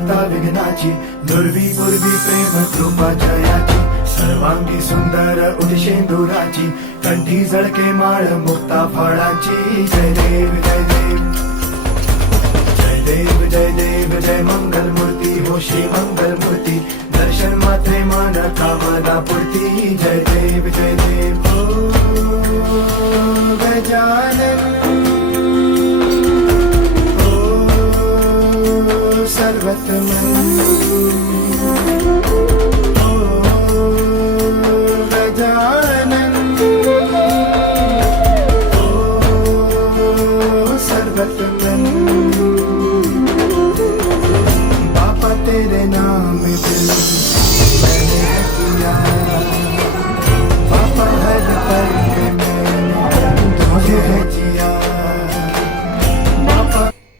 सत्ता विघ्नाची, दुर्वी पूर्वी प्रेम कृपा जयाची, सर्वांगी सुंदर उदिशेंदुराची, कंठी झळके माळ मुक्ता फळाची. जय देव जय देव जय देव जय देव जय मंगल मूर्ती हो श्री मंगल मूर्ती, दर्शन मात्रे मन कामना पूर्ती. जय देव जय देव ओ गजानन ओ सर्वत्र